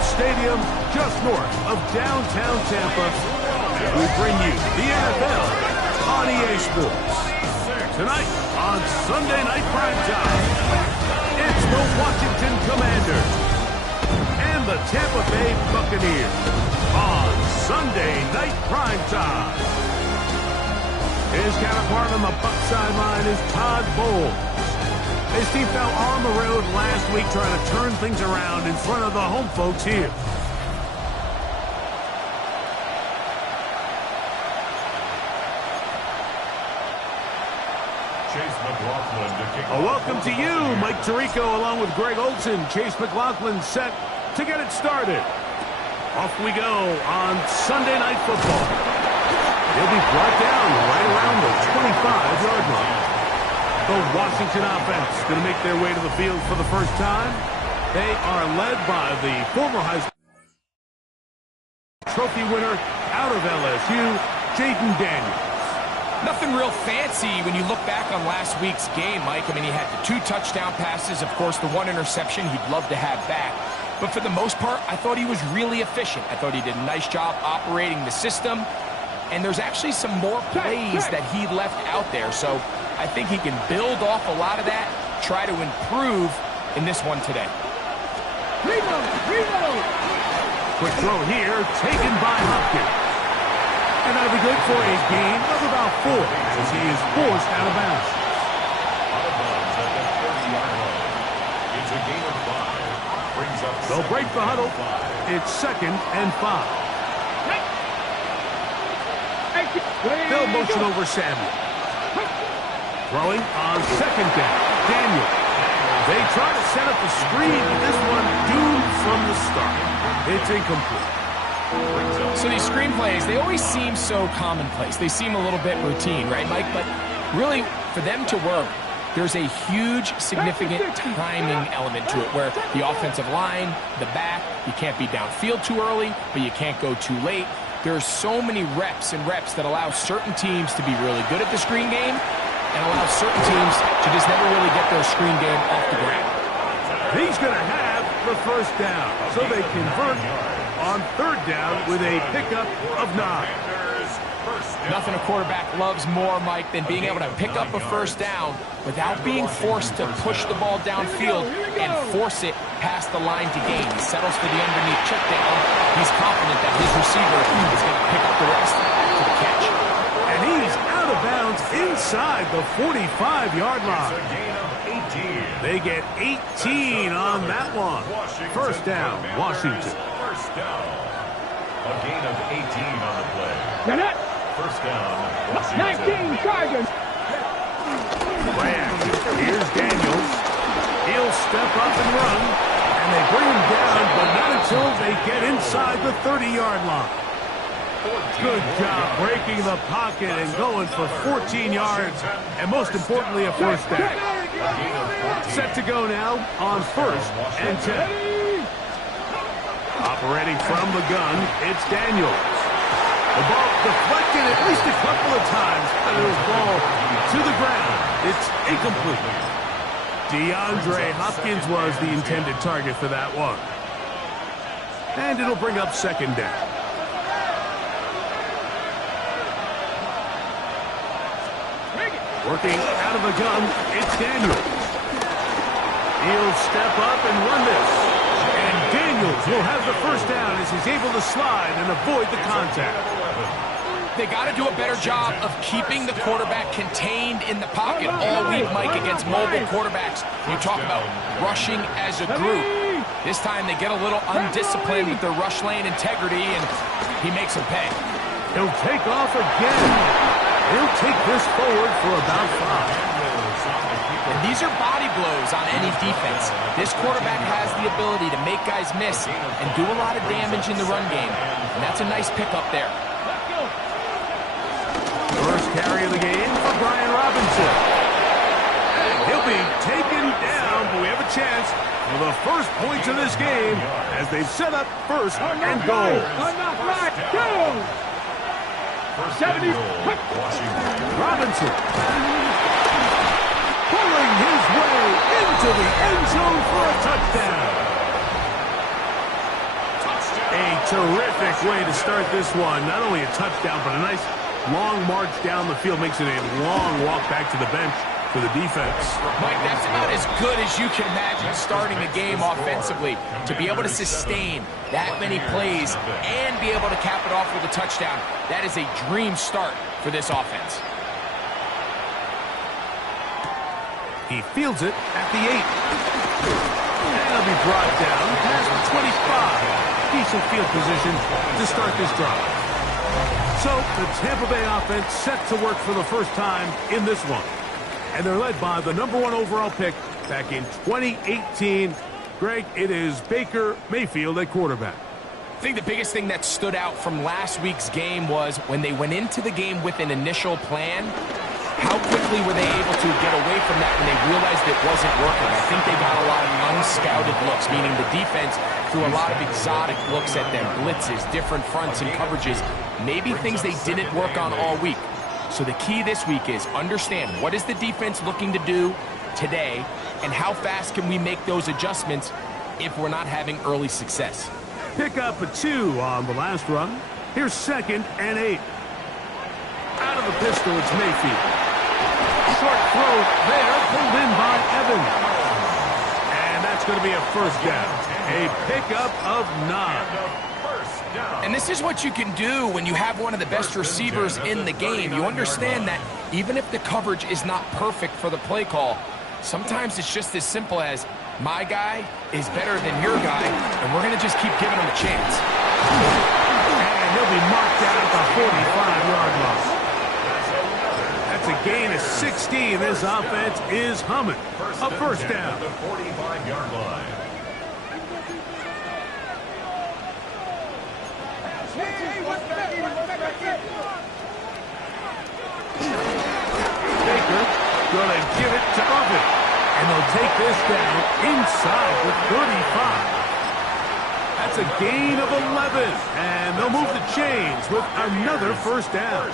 Stadium, just north of downtown Tampa, we bring you the NFL on EA Sports. Tonight on Sunday Night Primetime, it's the Washington Commanders and the Tampa Bay Buccaneers on Sunday Night Primetime. His counterpart on the Buck sideline is Todd Bowles. His team fell on the road last week trying to turn things around in front of the home folks here. A welcome to you, Mike Tirico, along with Greg Olson. Chase McLaughlin set to get it started. Off we go on Sunday Night Football. He'll be brought down right around the 25-yard line. The Washington offense going to make their way to the field for the first time. They are led by the former Heisman Trophy winner out of LSU, Jaden Daniels. Nothing real fancy when you look back on last week's game, Mike. I mean, he had the 2 touchdown passes, of course, the 1 interception he'd love to have back. But for the most part, I thought he was really efficient. I thought he did a nice job operating the system. And there's actually some more plays that he left out there. So I think he can build off a lot of that, try to improve in this one today. Quick throw here, taken by Hopkins. And that'll be good for a gain of about 4 as he is forced out of bounds. It's a gain of 5. Brings up They'll break the huddle. It's 2nd and 5. They'll motion over Samuel. Throwing on 2nd down. Daniel. They try to set up the screen, but this one doomed from the start. It's incomplete. So these screen plays, they always seem so commonplace. They seem a little bit routine, right, Mike? But really, for them to work, there's a huge, significant timing element to it where the offensive line, the back, you can't be downfield too early, but you can't go too late. There's so many reps and reps that allow certain teams to be really good at the screen game and allow certain teams to just never really get their screen game off the ground. He's going to have the first down, so they convert on 3rd down with a pickup of 9. Nothing a quarterback loves more, Mike, than being able to pick up a first down without being forced to push the ball downfield and force it past the line to gain. He settles for the underneath check down. He's confident that his receiver is going to pick up the rest for the catch. And he's out of bounds inside the 45-yard line. They get 18 on that one. First down, Washington. First down. A gain of 18 on the play. First down, Washington. 19 Chargers. Here's Daniels. He'll step up and run, and they bring him down, but not until they get inside the 30-yard line. Good job breaking the pocket and going for 14 yards, and most importantly, a first down. Set to go now on 1st and 10. Operating from the gun, it's Daniels. The ball deflected at least a couple of times, and it'll fall to the ground. It's incomplete. DeAndre Hopkins was the intended target for that one. And it'll bring up 2nd down. Working out of the gun, it's Daniels. He'll step up and run this. And Daniels will have the first down as he's able to slide and avoid the contact. They got to do a better job of keeping the quarterback contained in the pocket all week, Mike, against mobile quarterbacks. You talk about rushing as a group. This time they get a little undisciplined with their rush lane integrity, and he makes them pay. He'll take off again. He'll take this forward for about 5. And these are body blows on any defense. This quarterback has the ability to make guys miss and do a lot of damage in the run game. And that's a nice pickup there. First carry of the game for Brian Robinson. And he'll be taken down, but we have a chance for the first points of this game as they've set up 1st and goal. 70. Robinson pulling his way into the end zone for a touchdown. terrific way to start this one. Not only a touchdown, but a nice long march down the field. Makes it a long walk back to the bench for the defense. Mike, that's about as good as you can imagine starting a game offensively. To be able to sustain that many plays and be able to cap it off with a touchdown, that is a dream start for this offense. He fields it at the 8. And it'll be brought down past the 25. Decent field position to start this drive. So the Tampa Bay offense set to work for the first time in this one. And they're led by the #1 overall pick back in 2018. Greg, it is Baker Mayfield at quarterback. I think the biggest thing that stood out from last week's game was when they went into the game with an initial plan, how quickly were they able to get away from that when they realized it wasn't working? I think they got a lot of unscouted looks, meaning the defense threw a lot of exotic looks at them, blitzes, different fronts and coverages, maybe things they didn't work on all week. So the key this week is understand what is the defense looking to do today and how fast can we make those adjustments if we're not having early success. Pick up a 2 on the last run. Here's 2nd and 8. Out of the pistol, it's Mayfield. Short throw there, pulled in by Evans. And that's going to be a first down. A pickup of 9. And this is what you can do when you have one of the best receivers in the game. You understand that even if the coverage is not perfect for the play call, sometimes it's just as simple as my guy is better than your guy, and we're going to just keep giving him a chance. And he'll be marked down at the 45-yard line. That's a gain of 16. This offense is humming. A first down. The 45-yard line. Baker going to give it to Buffett. And they'll take this down inside the 35. That's a gain of 11. And they'll move the chains with another first down.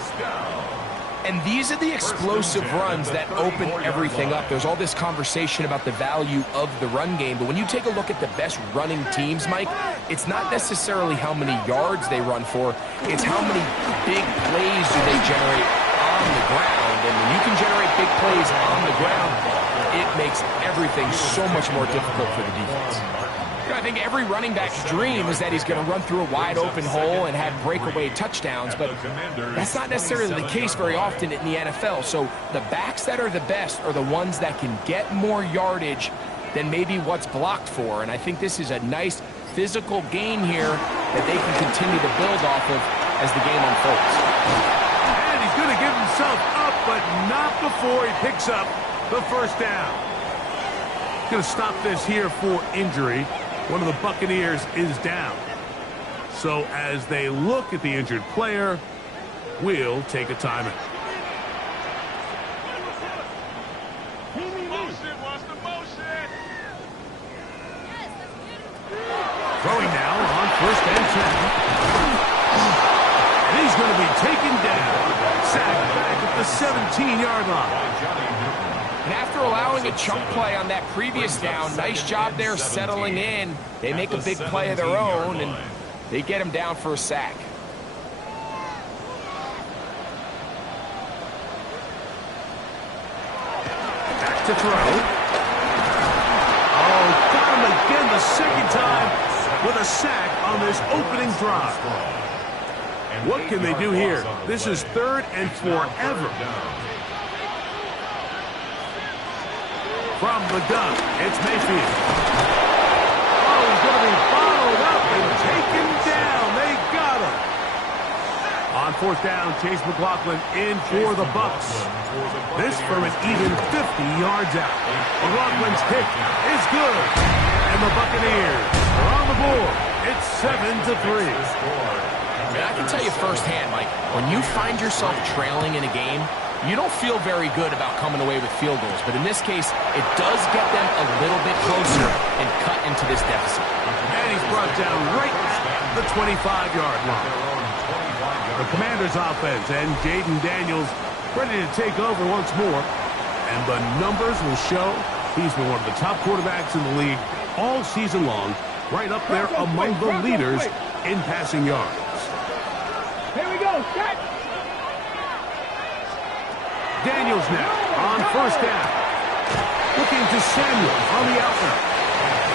And these are the explosive runs that open everything up. There's all this conversation about the value of the run game, but when you take a look at the best running teams, Mike, it's not necessarily how many yards they run for, it's how many big plays do they generate on the ground. And when you can generate big plays on the ground, it makes everything so much more difficult for the defense. You know, I think every running back's dream is that he's going to run through a wide open hole and have breakaway touchdowns, but that's not necessarily the case very often in the NFL. So the backs that are the best are the ones that can get more yardage than maybe what's blocked for. And I think this is a nice physical gain here that they can continue to build off of as the game unfolds. And he's going to give himself up, but not before he picks up the first down. Going to stop this here for injury. One of the Buccaneers is down. So as they look at the injured player, we'll take a timeout. Throwing now on 1st and 10. And he's going to be taken down. Sacked back at the 17-yard line. And after allowing a chunk play on that previous down, nice job there settling in. They make a big play of their own, and they get him down for a sack. Back to throw. Oh, got him again the second time with a sack on this opening drive. What can they do here? This is 3rd and forever. From the gun, it's Mayfield. Oh, he's going to be followed up and taken down. They got him. On 4th down, Chase McLaughlin in for the Bucs. This from an even 50 yards out. McLaughlin's kick is good. And the Buccaneers are on the board. It's 7-3. And I can tell you firsthand, Mike, when you find yourself trailing in a game, you don't feel very good about coming away with field goals. But in this case, it does get them a little bit closer and cut into this deficit. And he's brought down right at the 25-yard line. The Commanders' offense and Jaden Daniels ready to take over once more. And the numbers will show he's been one of the top quarterbacks in the league all season long, right up there among the leaders in passing yards. Here we go. Set. Daniels now on first down. Looking to Samuel on the outlet.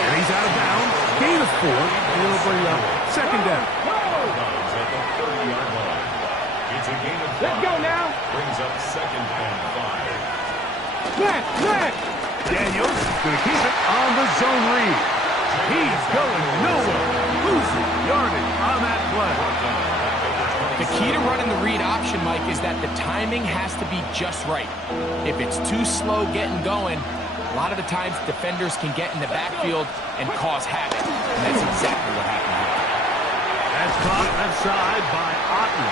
And he's out of bounds. Gain of 4. And it'll bring up second down. At the 30-yard line. It's a gain of 5. Let's go now. Brings up second and 5. Let. Daniels going to keep it on the zone read. He's going nowhere. Losing yardage on that play. The key to running the read option, Mike, is that the timing has to be just right. If it's too slow getting going, a lot of the times defenders can get in the backfield and cause havoc. And that's exactly what happened here. That's caught left side by Otten.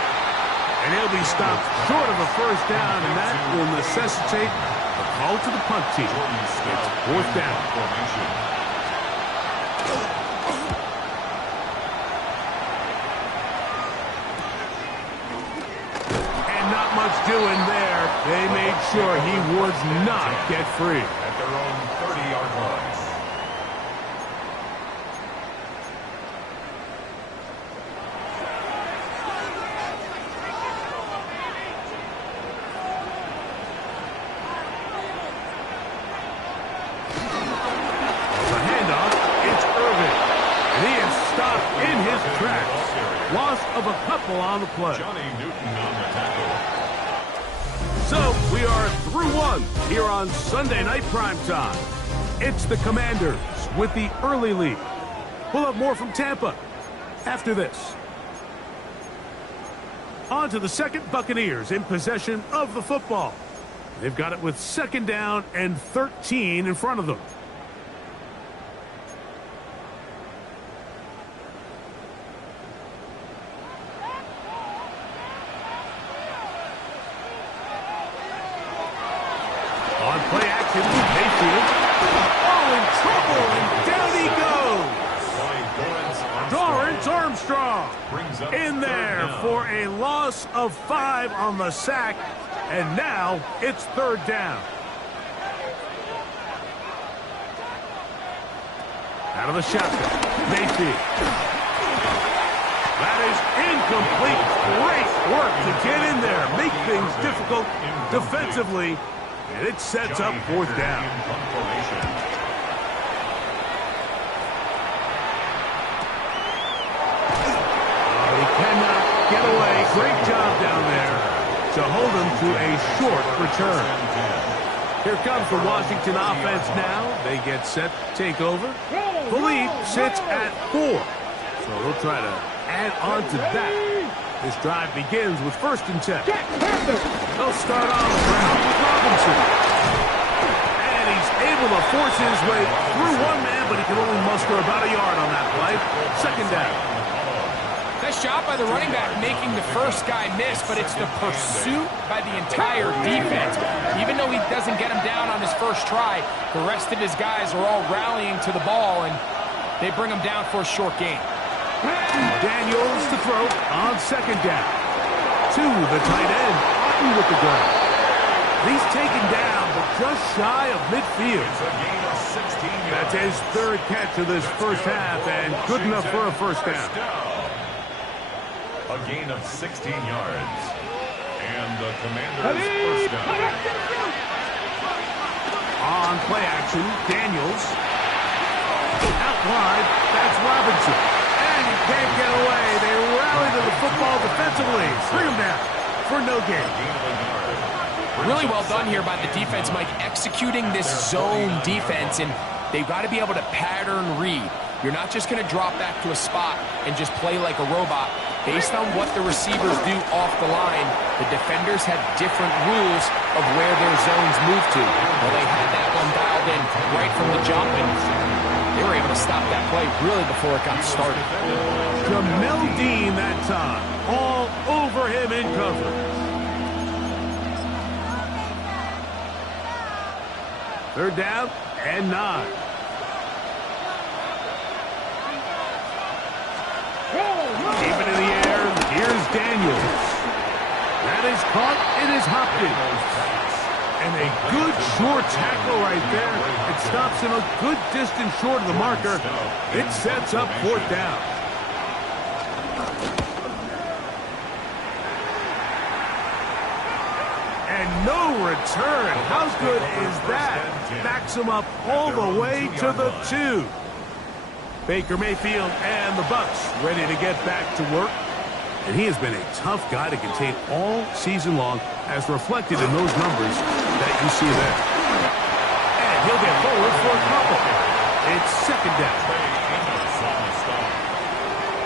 And he'll be stopped short of a first down, and that will necessitate a call to the punt team. It's fourth down. Not much doing there. They made sure he would not get free. At their own 30-yard line. The handoff, it's Irvin. And he is stopped in his tracks. Loss of a couple on the play. Johnny Newton on the tackle. So, we are through one here on Sunday Night Primetime. It's the Commanders with the early lead. We'll have more from Tampa after this. On to the second, Buccaneers in possession of the football. They've got it with second down and 13 in front of them. On play action, Mayfield. Oh, in trouble, and down he goes. Dorrance Armstrong in there for a loss of 5 on the sack, and now it's third down. Out of the shotgun, Mayfield. That is incomplete. Great work to get in there, make things difficult defensively. And it sets up fourth down. Oh, he cannot get away. Great job down there to hold him to a short return. Here comes the Washington offense now. They get set to take over. Philippe sits at 4. So they'll try to add on to that. This drive begins with 1st and 10. They'll start on the ground with Robinson. And he's able to force his way through one man, but he can only muster about a yard on that play. Second down. Nice job by the running back making the first guy miss, but it's the pursuit by the entire defense. Even though he doesn't get him down on his first try, the rest of his guys are all rallying to the ball, and they bring him down for a short gain. Daniels to throw on second down. To the tight end, Otten with the grab. He's taken down, but just shy of midfield. That's his third catch of this first half, and good enough for a first down. A gain of 16 yards. And the Commanders' first down. On play action, Daniels. Out wide, that's Robinson. And he can't get away. They rally to the football defensively. Bring him down for no gain. Really well done here by the defense, Mike, executing this zone defense, and they've got to be able to pattern read. You're not just going to drop back to a spot and just play like a robot. Based on what the receivers do off the line, the defenders have different rules of where their zones move to. Well, they had that one dialed in right from the jump, and they were able to stop that play really before it got started. Jamel Dean that time, all over him in coverage. Third down and 9. Keep it in the air. Here's Daniels. That is caught. It is Hopkins. And a good short tackle right there. It stops him a good distance short of the marker. It sets up fourth down. no return. How good is that? Backs him up all the way to the 2. Baker Mayfield and the Bucs ready to get back to work. And he has been a tough guy to contain all season long, as reflected in those numbers that you see there. And he'll get forward for a couple. It's second down.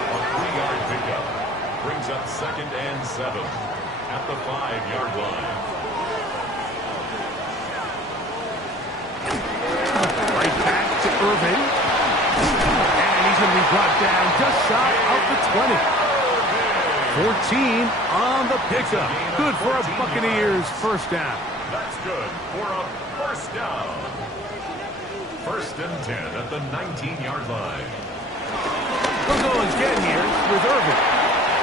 A 3-yard pickup brings up 2nd and 7 at the 5-yard line. Right back to Irvin. And he's going to be brought down just shy of the 20. 14 on the pickup. Good for a Buccaneers first down. That's good for a first down. 1st and 10 at the 19-yard line. We'll go again here with Irvin.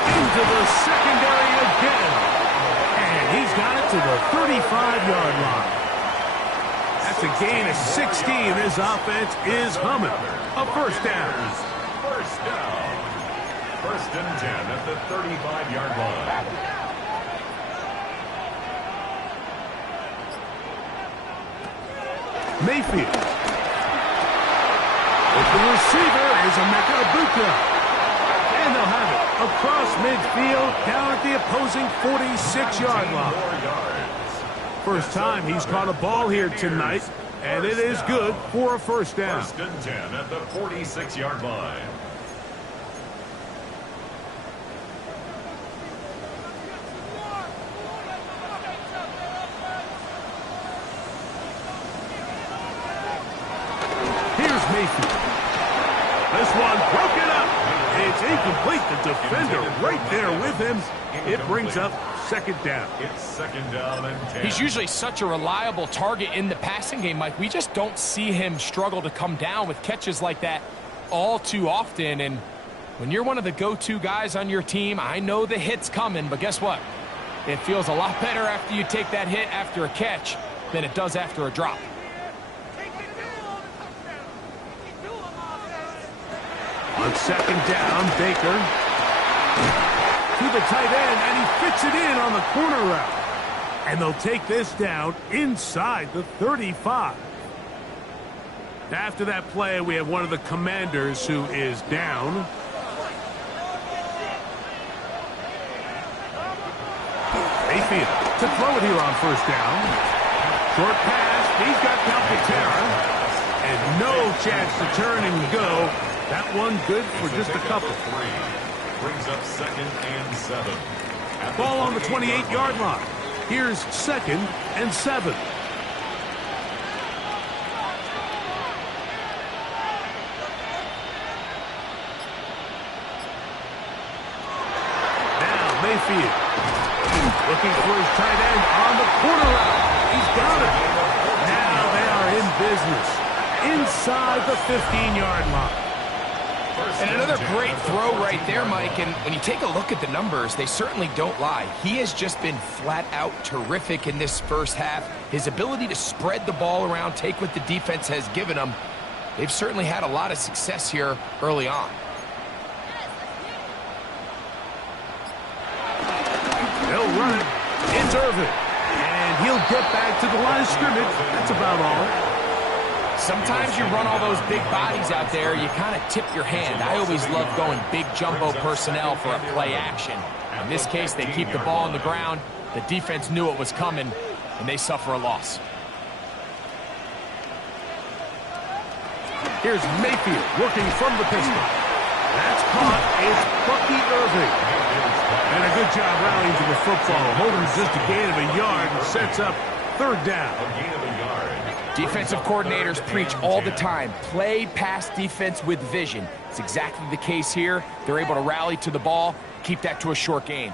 Into the secondary again. And he's got it to the 35-yard line. That's a gain of 16. This offense is humming. A first down. First down. 1st and 10 at the 35-yard line. Mayfield. Open receiver is Emeka Egbuka. And they'll have it across midfield down at the opposing 46-yard line. First time he's caught a ball here tonight, and it is good for a first down. 1st and 10 at the 46-yard line. This one broken up. It's incomplete. The defender right there with him. It brings up second down. It's 2nd down and 10. He's usually such a reliable target in the passing game, Mike. We just don't see him struggle to come down with catches like that all too often. And when you're one of the go-to guys on your team, I know the hit's coming, but guess what? It feels a lot better after you take that hit after a catch than it does after a drop. On second down, Baker to the tight end, and he fits it in on the corner route. And they'll take this down inside the 35. After that play, we have one of the Commanders who is down. Mayfield to throw it here on first down. Short pass, he's got Calcaterra. And no chance to turn and go. That one good for just a couple. Brings up 2nd and 7. Ball on the 28-yard line. Here's 2nd and 7. Now Mayfield looking for his tight end on the corner route. He's got it. Now they are in business inside the 15-yard line. And another great throw right there, Mike. And when you take a look at the numbers, they certainly don't lie. He has just been flat out terrific in this first half. His ability to spread the ball around, take what the defense has given him, they've certainly had a lot of success here early on. They'll run it. It's Irvin. And he'll get back to the line of scrimmage. That's about all. Sometimes you run all those big bodies out there, you kind of tip your hand. I always love going big jumbo personnel for a play action. In this case, they keep the ball on the ground. The defense knew it was coming, and they suffer a loss. Here's Mayfield working from the pistol. That's caught. It's Bucky Irving. And a good job rallying to the football. Holding just a gain of a yard and sets up third down. A gain of a yard. Defensive coordinators preach all the time, play pass defense with vision. It's exactly the case here. They're able to rally to the ball, keep that to a short gain.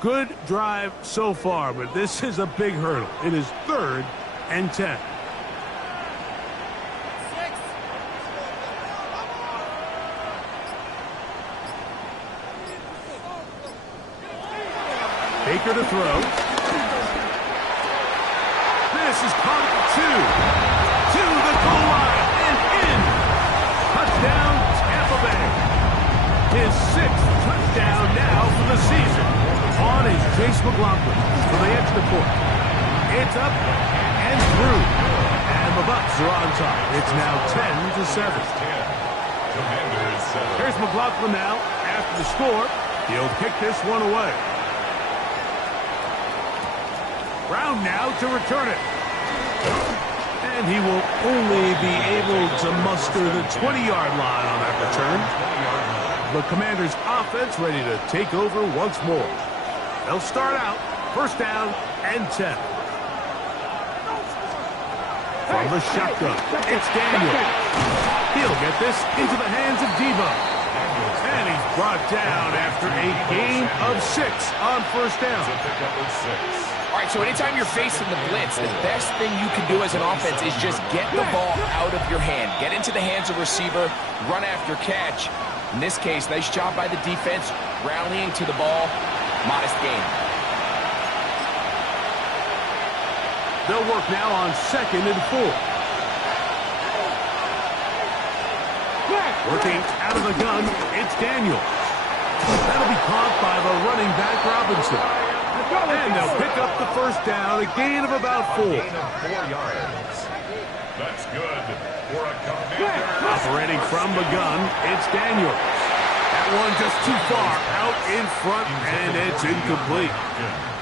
Good drive so far, but this is a big hurdle. It is 3rd and 10. Baker to throw. This is caught at 2. To the goal line and in. Touchdown, Tampa Bay. His 6th touchdown now for the season. On is Chase McLaughlin to the edge of the court. It's up and through. And the Bucks are on top. It's now 10-7. Here's McLaughlin now after the score. He'll kick this one away. Brown now to return it. And he will only be able to muster the 20-yard line on that return. The Commanders' offense ready to take over once more. They'll start out first down and 10. From the shotgun, it's Daniel. He'll get this into the hands of Devo. And he's brought down after a gain of 6 on first down. All right, so anytime you're facing the blitz, the best thing you can do as an offense is just get the ball out of your hand. Get into the hands of receiver, run after catch. In this case, nice job by the defense, rallying to the ball. Modest gain. They'll work now on 2nd and 4. Working out of the gun, it's Daniel. That'll be caught by the running back Robinson. And they'll pick up the first down, a gain of about 4. That's good for a Commander. Operating from the gun, it's Daniel. That one just too far out in front, and it's incomplete.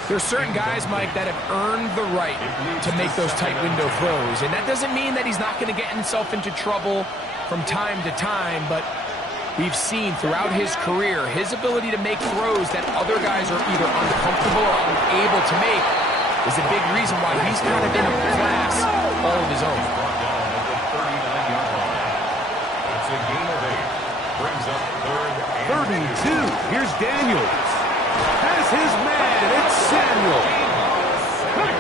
There's certain guys, Mike, that have earned the right to make those tight window throws. And that doesn't mean that he's not going to get himself into trouble from time to time, but we've seen throughout his career his ability to make throws that other guys are either uncomfortable or unable to make is a big reason why he's kind of in a class all of his own. That's a gain of 8. Brings up 3rd and 2. Here's Daniels. Has his man. It's Samuel.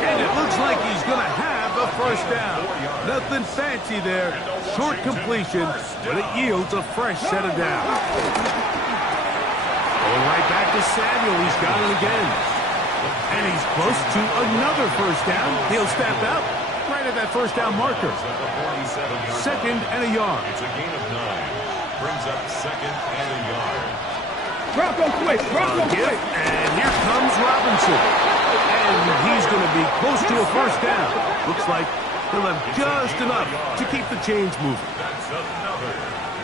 And it looks like he's going to have a first down. Nothing fancy there. Short completion, but it yields a fresh set of downs. Going right back to Samuel. He's got it again. And he's close to another first down. He'll step out right at that first down marker. 2nd and a yard. It's a gain of 9. Brings up 2nd and a yard. Bronco quick. And here comes Robinson. And he's going to be close to a first down. Looks like he'll have just enough to keep the chains moving. That's another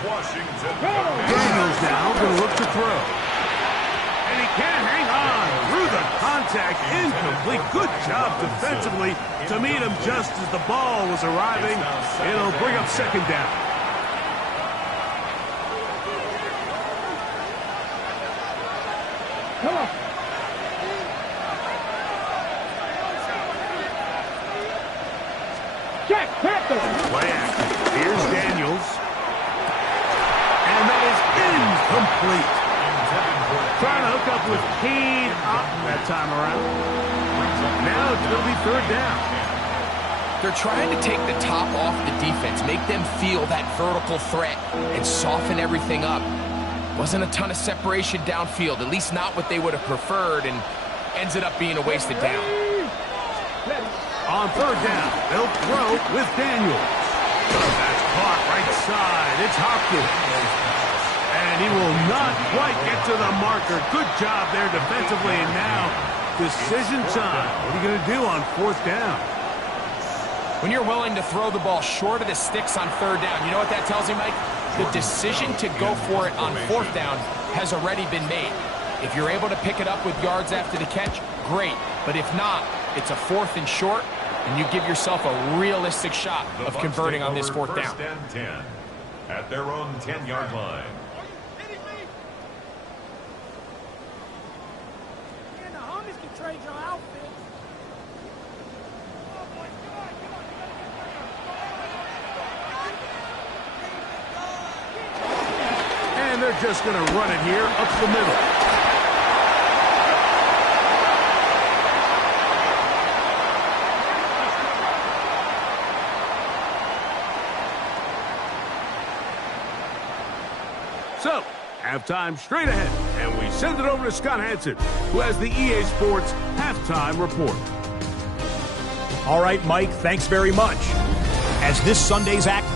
Washington. Daniels now going to look to throw. And he can't hang on through the contact. Incomplete. Good job defensively to meet him just as the ball was arriving. It'll bring up 2nd down. Come on. Check, Panther. Play action. Here's Daniels. And that is incomplete. Trying to hook up with Cade Otton that time around. Now it's going to be 3rd down. They're trying to take the top off the defense, make them feel that vertical threat, and soften everything up. Wasn't a ton of separation downfield, at least not what they would have preferred, and ends it up being a wasted down. On 3rd down, they'll throw with Daniels. That's caught right side. It's Hopkins. And he will not quite get to the marker. Good job there defensively, and now decision time. What are you going to do on 4th down? When you're willing to throw the ball short of the sticks on 3rd down, you know what that tells me, Mike? The decision to go for it on 4th down has already been made. If you're able to pick it up with yards after the catch, great. But if not, it's a 4th and short, and you give yourself a realistic shot of converting on this 4th down. 1st and 10 at their own 10-yard line. And the homies can trade your outfit. And they're just going to run it here up the middle. So, halftime straight ahead, and we send it over to Scott Hansen, who has the EA Sports halftime report. All right, Mike, thanks very much. As this Sunday's act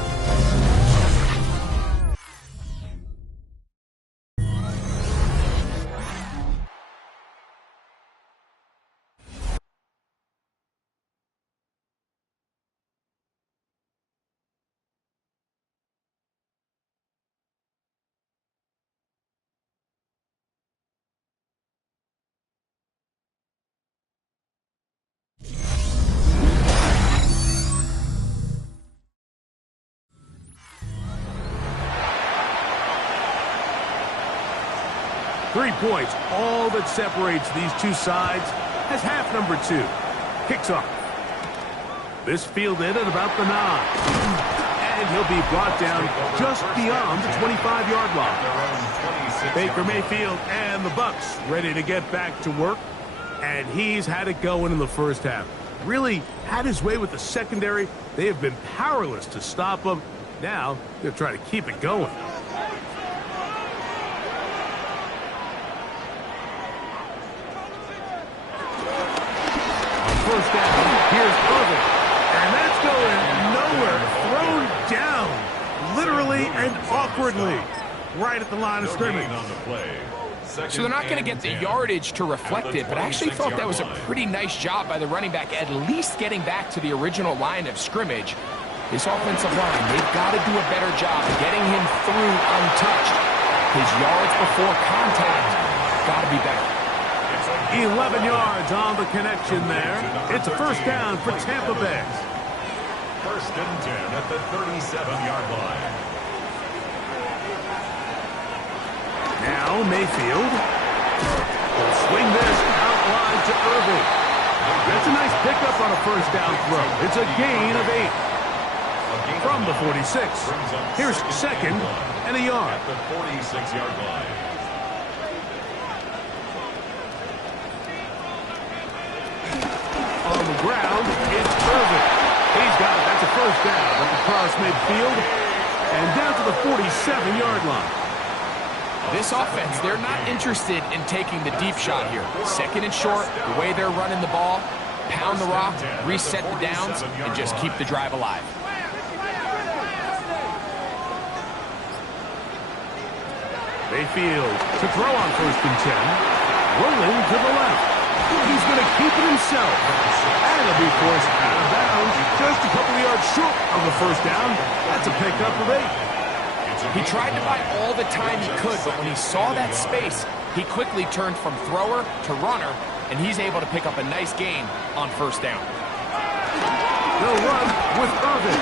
3 points, all that separates these two sides, as half number 2 kicks off. This fielded at about the 9. And he'll be brought down just beyond the 25-yard line. Baker Mayfield and the Bucs ready to get back to work. And he's had it going in the first half. Really had his way with the secondary. They have been powerless to stop him. Now they're trying to keep it going. On first down, here's Irvin. And that's going nowhere. Thrown down, literally and awkwardly, right at the line of scrimmage. So they're not going to get the yardage to reflect it, but I actually thought that was a pretty nice job by the running back, at least getting back to the original line of scrimmage. This offensive line, they've got to do a better job getting him through untouched. His yards before contact got to be better. 11 yards on the connection there. It's a first down for Tampa Bay. First and 10 at the 37-yard line. Now Mayfield will swing this out wide to Irvin. That's a nice pickup on a first down throw. It's a gain of 8. From the 46. Here's second and a yard. At the 46-yard line. On the ground, it's Irvin. He's got it. That's a first down at the cross midfield and down to the 47-yard line. This offense, they're not interested in taking the deep shot here. Second and short, the way they're running the ball, pound the rock, reset the downs, and just keep the drive alive. Mayfield to throw on first and 10. Rolling to the left. He's going to keep it himself. And he'll be forced out of bounds just a couple of yards short of the first down. That's a pickup of 8. He tried to buy all the time he could, but when he saw that space, he quickly turned from thrower to runner, and he's able to pick up a nice gain on first down. They'll run with Irvin.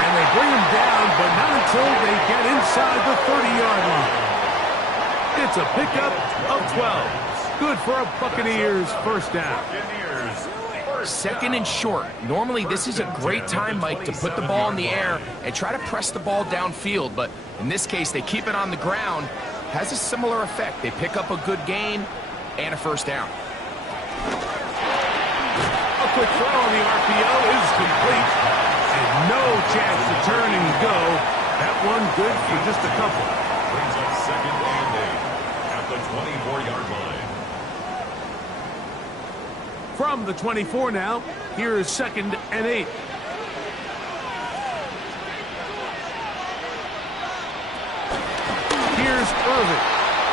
And they bring him down, but not until they get inside the 30-yard line. It's a pickup of 12. Good for a Buccaneers first down. Second and short. Normally, this is a great time, Mike, to put the ball in the air and try to press the ball downfield. But in this case, they keep it on the ground. Has a similar effect. They pick up a good gain and a first down. A quick throw on the RPO is complete. And no chance to turn and go. That one good for just a couple. Brings up second and 8 at the 24-yard line. From the 24 now, here is second and 8. Here's Irvin.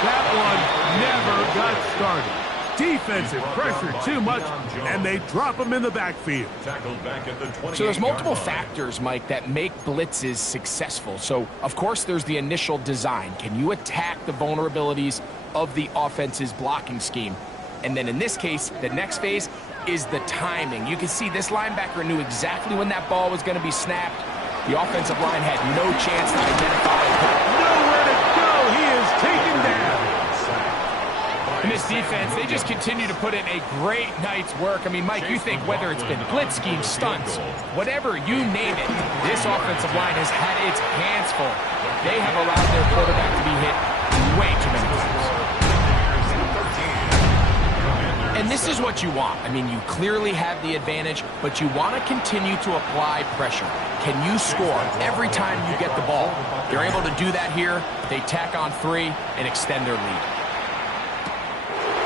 That one never got started. Defensive pressure too much, and they drop him in the backfield. Tackled back at the 28-yard So there's multiple line. factors, Mike, that make blitzes successful. So, of course, there's the initial design. Can you attack the vulnerabilities of the offense's blocking scheme? And then in this case, the next phase is the timing. You can see this linebacker knew exactly when that ball was going to be snapped. The offensive line had no chance to identify it. Nowhere to go. He is taken down. In this defense, they just continue to put in a great night's work. I mean, Mike, you think whether it's been blitz scheme, stunts, whatever you name it, this offensive line has had its hands full. They have allowed their quarterback to be hit way too many times. And this is what you want. I mean, you clearly have the advantage, but you want to continue to apply pressure. Can you score every time you get the ball? They're able to do that here. They tack on 3 and extend their lead.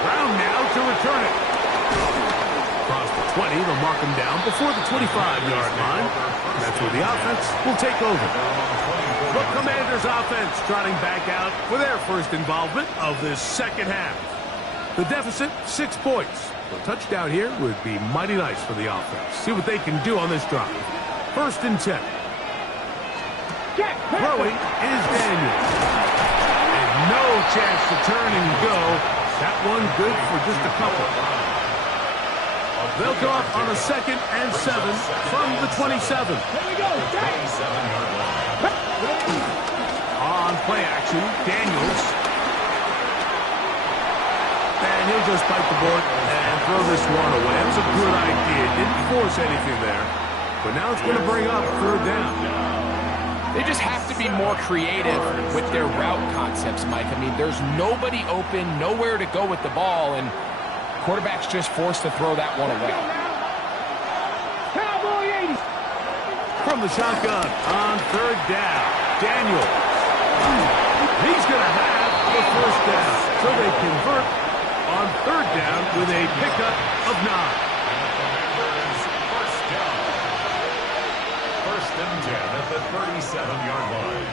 Brown now to return it. Across the 20, they'll mark him down before the 25-yard line. That's where the offense will take over. The Commanders' offense trotting back out for their first involvement of this second half. The deficit, 6 points. A touchdown here would be mighty nice for the offense. See what they can do on this drive. First and 10. Throwing is Daniels. And no chance to turn and go. That one good for just a couple. They'll go up on a second and 7 from the 27. On play action, Daniels. And he'll just bite the board and throw this one away. That was a good idea. Didn't force anything there. But now it's going to bring up third down. They just have to be more creative with their route concepts, Mike. I mean, there's nobody open, nowhere to go with the ball, and quarterback's just forced to throw that one away. Cowboy 80. From the shotgun on third down, Daniel. He's going to have the first down. So they convert on third down with a pickup of 9. First and 10 at the 37-yard line.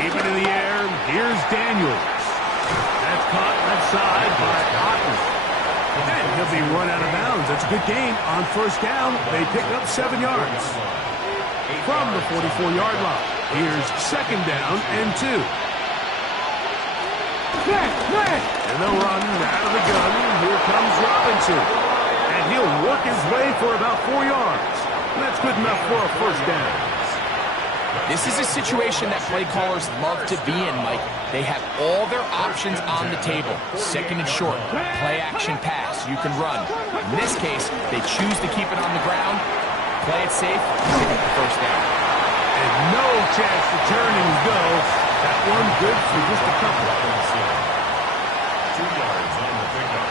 Keep it in the air. Here's Daniels. That's caught left side by Otten. And he'll be run out of bounds. That's a good gain on first down. They pick up 7 yards. From the 44-yard line, here's second down and 2. And they'll run out of the gun. Here comes Robinson. And he'll work his way for about 4 yards. And that's good enough for a first down. This is a situation that play callers love to be in, Mike. They have all their options on the table. Second and short, play action pass, you can run. In this case, they choose to keep it on the ground, play it safe, and pick up the first down. And no chance to turn and go. That one good for just a couple. 2 yards on the pickup.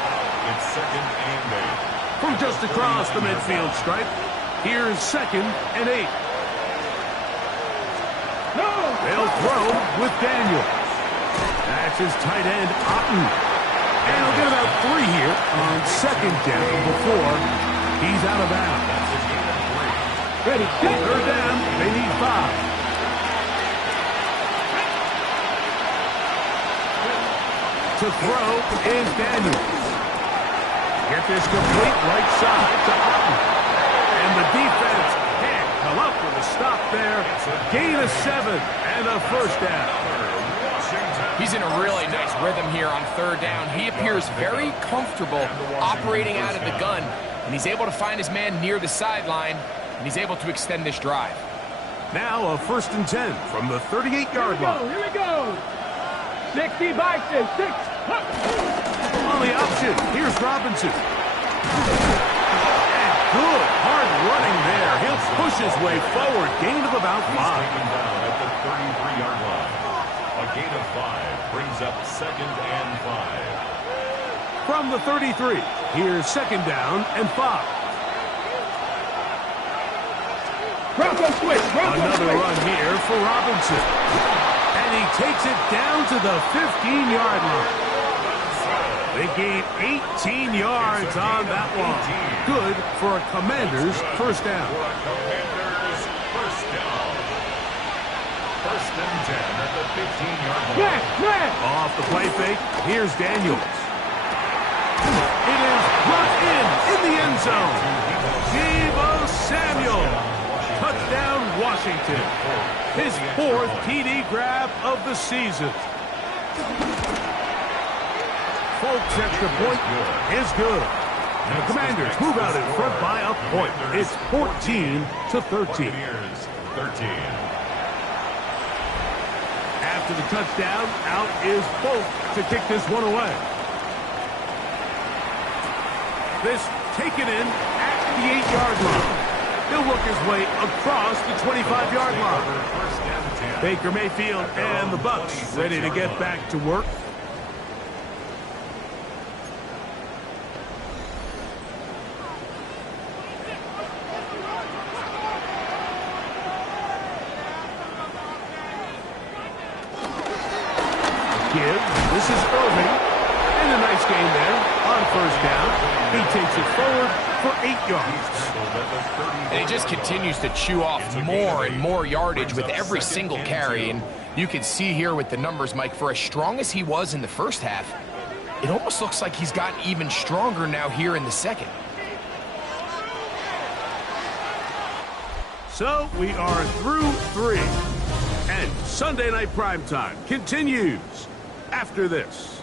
It's second and 8. From just across the midfield stripe, here's second and 8. They'll throw with Daniel. That's his tight end, Otten. And he'll get about 3 here on second down before he's out of bounds. Ready, Third down, they need 5. To throw is Daniels. Get this complete right side to Otten. And the defense can't come up with a stop there. Gain of 7 and a first down. He's in a really nice rhythm here on third down. He appears very comfortable operating out of the gun, and he's able to find his man near the sideline, and he's able to extend this drive. Now a first and 10 from the 38-yard line. Here we go. 60 Bison, 6. On the option, here's Robinson. And good, hard running there. He'll push his way forward. Gain of about 5. Taken down at the 33-yard line. A gain of 5 brings up second and 5. From the 33, here's second down and 5. Bronco switch. Another run here for Robinson. And he takes it down to the 15-yard line. They gain 18 yards on that one. Good for a Commander's first down. First and 10 at the 15-yard line. Off the play fake, here's Daniels. It is brought in the end zone. Deebo Samuel. Touchdown, Washington. His 4th TD grab of the season. Folks, extra point is good. And the Commanders move out in front by a point. It's 14-13. 13. After the touchdown, out is Bolt to kick this one away. This taken in at the 8-yard line. He'll work his way across the 25-yard line. Baker Mayfield and the Bucs ready to get back to work. This is Irving. And a nice game there on first down. He takes it forward for 8 yards. And he just continues to chew off more and more yardage with every single carry. And you can see here with the numbers, Mike, for as strong as he was in the first half, it almost looks like he's gotten even stronger now here in the second. So we are through 3. And Sunday Night Primetime continues after this.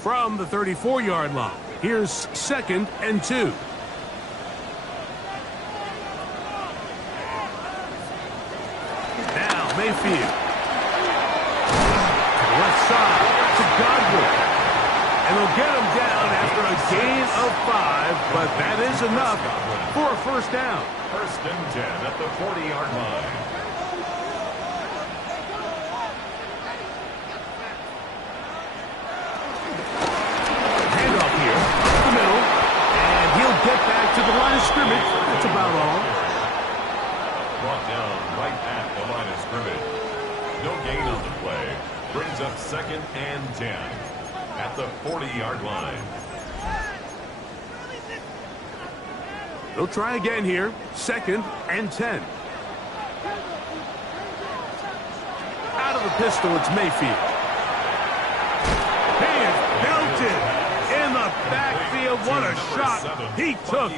From the 34-yard line, here's second and 2. Now Mayfield. Left side. to Godwin. And they'll get him down after a gain of 5, but that is enough for a first down. First and 10 at the 40-yard line. Handoff here, up the middle, and he'll get back to the line of scrimmage. That's about all. Brought down right at the line of scrimmage. No gain on the play. Brings up second and 10 at the 40-yard line. They'll try again here. Second and 10. Out of the pistol, it's Mayfield. He is belted in the backfield. What a shot he took.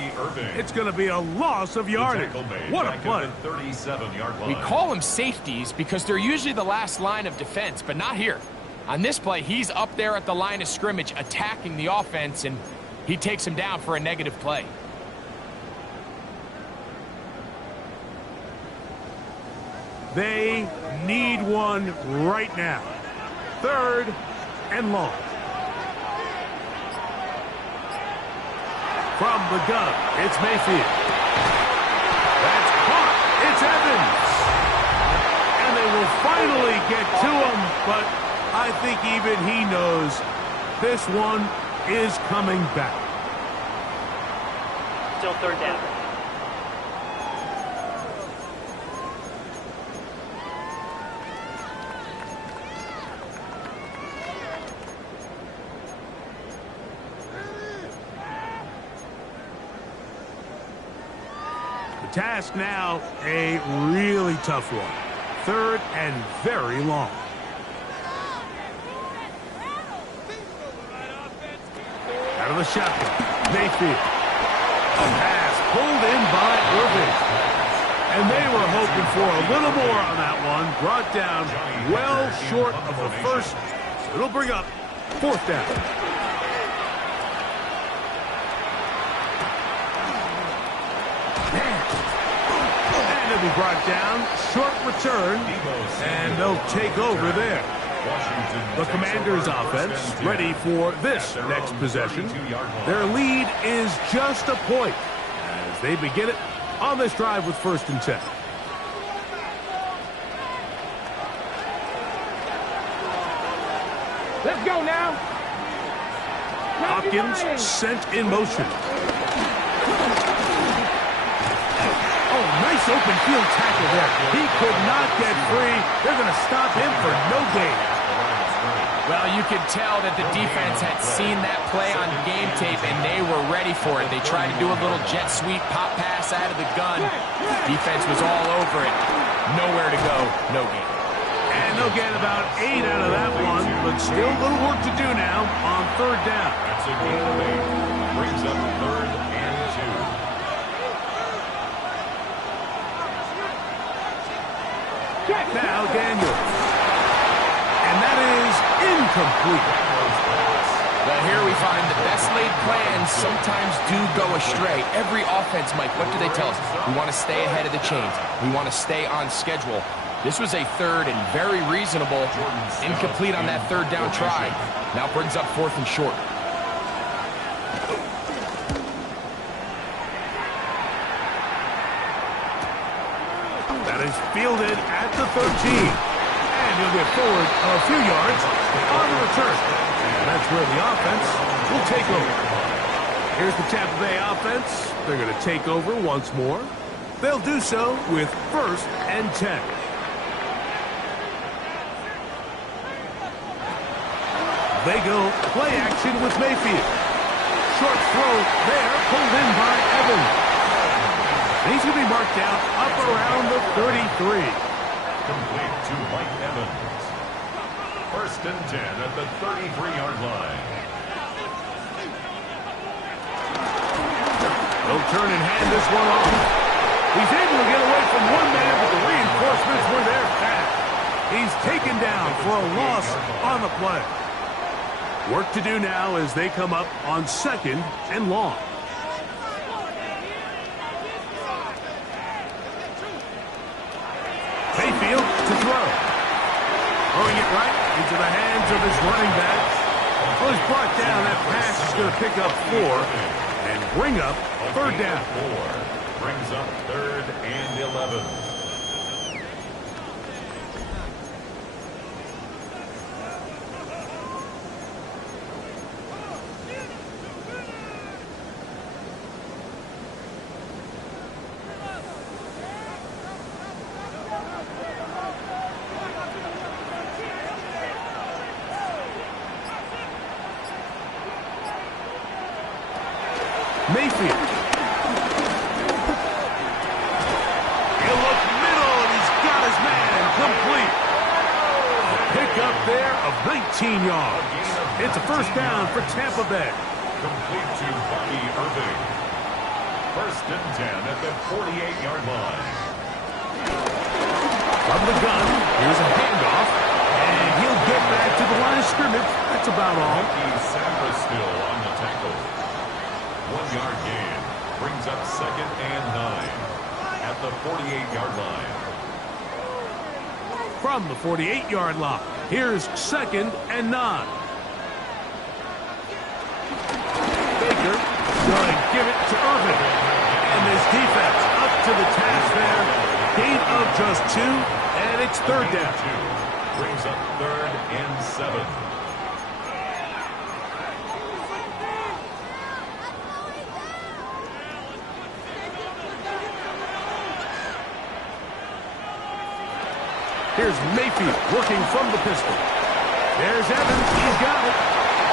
It's going to be a loss of yardage. What a play. 37-yard line. We call them safeties because they're usually the last line of defense, but not here. On this play, he's up there at the line of scrimmage attacking the offense, and he takes him down for a negative play. They need one right now. Third and long. From the gun, it's Mayfield. That's caught. It's Evans. And they will finally get to him, but I think even he knows this one is coming back. Still third down. Task now, a really tough one. Third and very long. Out of the shotgun, Mayfield. A pass pulled in by Irving. And they were hoping for a little more on that one. Brought down well short of the first. So it'll bring up fourth down. Be brought down, short return, and they'll take over there. The Commanders' offense ready for this next possession. Their lead is just a point as they begin it on this drive with first and 10. Let's go now. Hopkins sent in motion. Nice open field tackle there. He could not get free. They're going to stop him for no gain. Well, you could tell that the defense had seen that play on game tape, and they were ready for it. They tried to do a little jet sweep pop pass out of the gun. Defense was all over it. Nowhere to go. No gain. And they'll get about 8 out of that one, but still a little work to do now on third down. That's a gain of 8. Brings up third and 2. Now Daniels. And that is incomplete. Well, here we find the best laid plans sometimes do go astray. Every offense, Mike, what do they tell us? We want to stay ahead of the chains. We want to stay on schedule. This was a third and very reasonable. Incomplete on that third down try. Now brings up fourth and short. That is fielded at the 13. And he'll get forward a few yards on the return. And that's where the offense will take over. Here's the Tampa Bay offense. They're going to take over once more. They'll do so with first and 10. They go play action with Mayfield. Short throw there, pulled in by Evans. And he's going to be marked out up around the 33. Complete to Mike Evans. First and 10 at the 33-yard line. They'll turn and hand this one off. He's able to get away from one man, but the reinforcements were there fast. He's taken down for a loss on the play. Work to do now as they come up on second and long. Mayfield to throw. Throwing it right into the hands of his running backs. Well, he's brought down. That pass is going to pick up 4 and bring up third down. 4 brings up 3rd and 11. Mayfield. He'll look middle, and he's got his man complete. A pickup there of 19 yards. It's a first down for Tampa Bay. Complete to Bucky Irving. 1st and 10 at the 48-yard line. From the gun, here's a handoff, and he'll get back to the line of scrimmage. That's about all. Bucky Sanders still on the tackle. 1-yard gain brings up 2nd and 9 at the 48-yard line. From the 48-yard line, here's 2nd and 9. Baker going to give it to Irving. And this defense up to the task there. Gain of just 2, and it's 3rd down. 2 brings up 3rd and 7. Here's Mayfield working from the pistol. There's Evans. He's got it.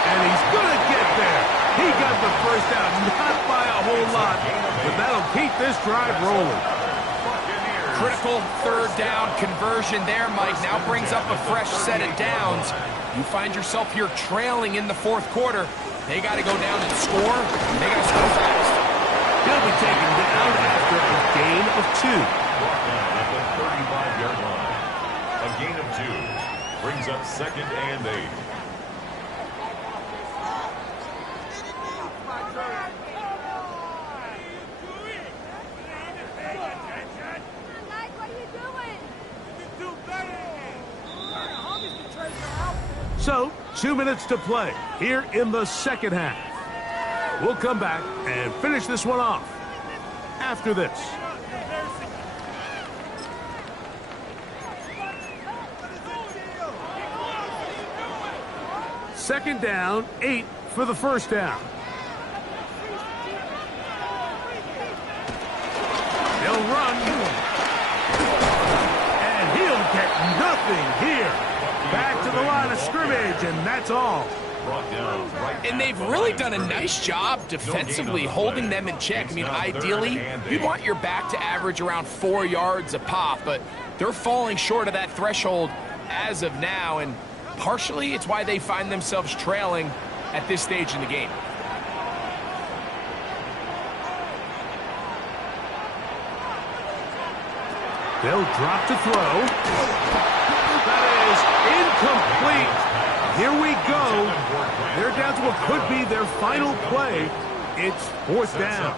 And he's going to get there. He got the first down, not by a whole lot, but that'll keep this drive rolling. Critical 3rd down conversion there, Mike. Now brings up a fresh set of downs. You find yourself here trailing in the 4th quarter. They got to go down and score. And they got to score fast. He'll be taken down after a gain of 2. Brought down at the 35-yard line. A gain of 2 brings up 2nd and 8. So, 2 minutes to play here in the 2nd half. We'll come back and finish this one off after this. Second down, 8 for the first down. They'll run. And he'll get nothing here. Back to the line of scrimmage, and that's all. And they've really done a nice job defensively holding them in check. I mean, ideally, you'd want your back to average around 4 yards a pop, but they're falling short of that threshold as of now, and partially it's why they find themselves trailing at this stage in the game. They'll drop to throw. That is incomplete. Here we go. They're down to what could be their final play. It's 4th down.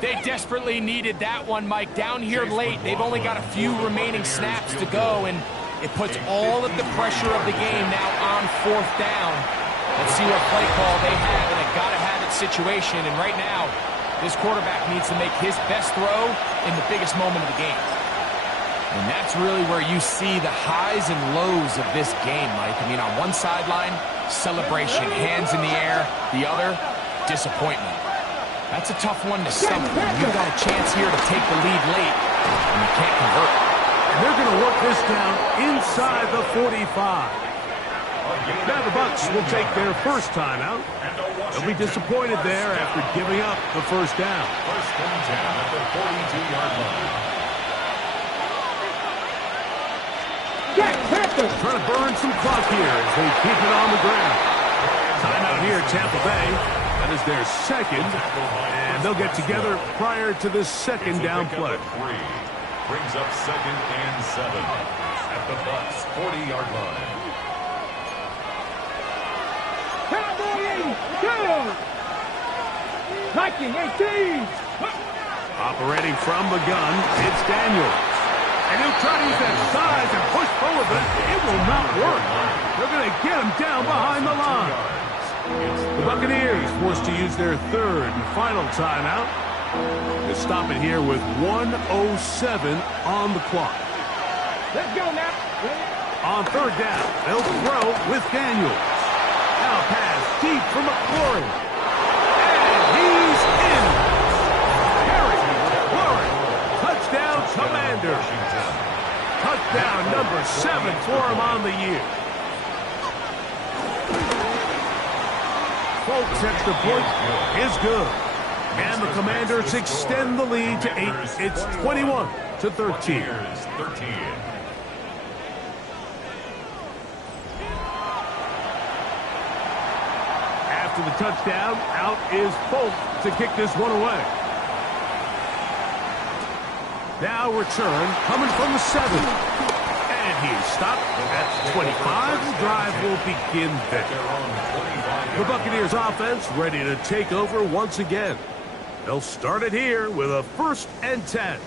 They desperately needed that one, Mike. Down here late, they've only got a few remaining snaps to go, and it puts all of the pressure of the game now on 4th down. Let's see what play call they have in a gotta-have-it situation. And right now, this quarterback needs to make his best throw in the biggest moment of the game. And that's really where you see the highs and lows of this game, Mike. I mean, on one sideline, celebration, hands in the air. The other, disappointment. That's a tough one to stomach. You've got a chance here to take the lead late, and you can't convert. And they're going to work this down inside the 45. Now the Bucs will take their first timeout. They'll be disappointed there after giving up the first down. 1st and 10 at the 42-yard line. Trying to burn some clock here as they keep it on the ground. Timeout here at Tampa Bay. That is their 2nd, and they'll get together prior to this 2nd down play. 3 brings up 2nd and 7 at the Bucs 40-yard line. Nike 18. Operating from the gun, it's Daniels. And he'll try to use that size and push forward, but it will not work. They're going to get him down behind the line. The Buccaneers forced to use their third and final timeout. They stop it here with 1:07 on the clock. Let's go now. On third down, they'll throw with Daniels. Now a pass deep for McLaurin. And he's in. Harry McLaurin. Touchdown, Commanders. Touchdown number 7 for him on the year. Folks, extra point is good. And the Commanders extend the lead to 8. It's 21-13. After the touchdown, out is Folk to kick this one away. Now return coming from the 7. And he's stopped at 25. The drive will begin there. The Buccaneers offense ready to take over once again. They'll start it here with a 1st and 10.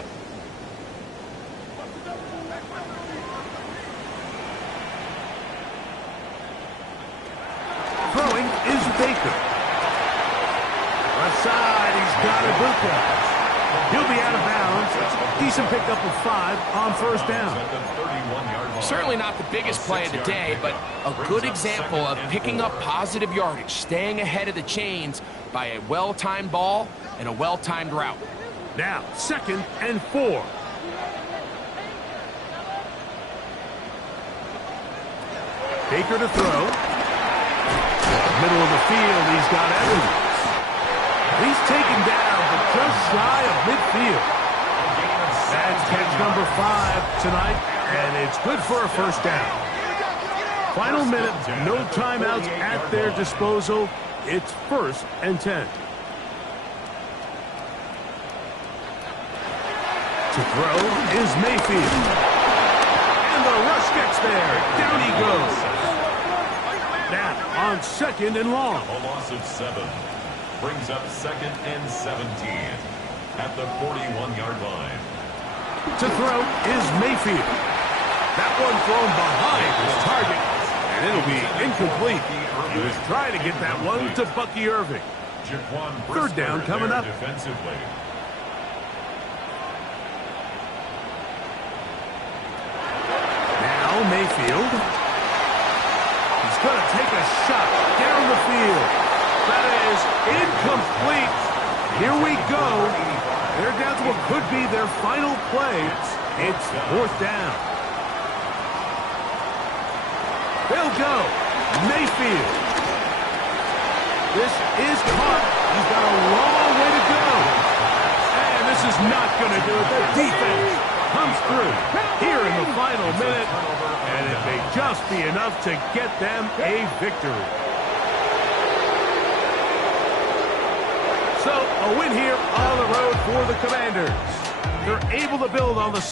Throwing is Baker. Left side, he's got Ibuka. He'll be out of bounds. Decent pickup of 5 on 1st down. Certainly not the biggest play of the day, but a good example of picking up positive yardage, staying ahead of the chains by a well-timed ball and a well-timed route. Now, 2nd and 4. Baker to throw. Middle of the field, he's got Evans. He's taken down, but just shy of midfield. That's catch number 5 tonight, and it's good for a 1st down. Final minute, no timeouts at their disposal. It's 1st and 10. To throw is Mayfield. And the rush gets there. Down he goes. Now on 2nd and long. A loss of 7 brings up 2nd and 17 at the 41-yard line. To throw is Mayfield. That one thrown behind his target, and it'll be incomplete. He was trying to get that one to Bucky Irving. 3rd down coming up. Defensively. Now Mayfield. He's going to take a shot down the field. That is incomplete. Here we go. They're down to what could be their final play. It's 4th down. They'll go. Mayfield. This is caught. He's got a long way to go. And this is not going to do it. The defense comes through here in the final minute. And it may just be enough to get them a victory. So, a win here on the road for the Commanders. They're able to build on the